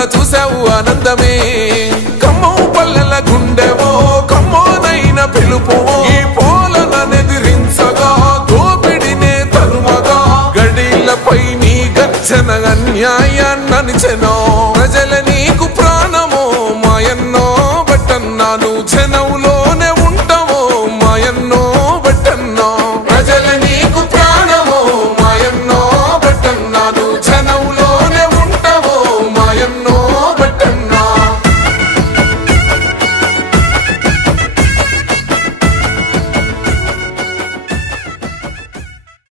కళ్ళల్లో చూసావు ఆనందమే ఖమ్మం పల్లెల గుండెవో ఖమ్మోనైన పిలుపువో ఈ పోలనెదిరించగా దోపిడినే తరుమగా గడిలపై నీ గర్జన అన్యాయాన్ననిచెనో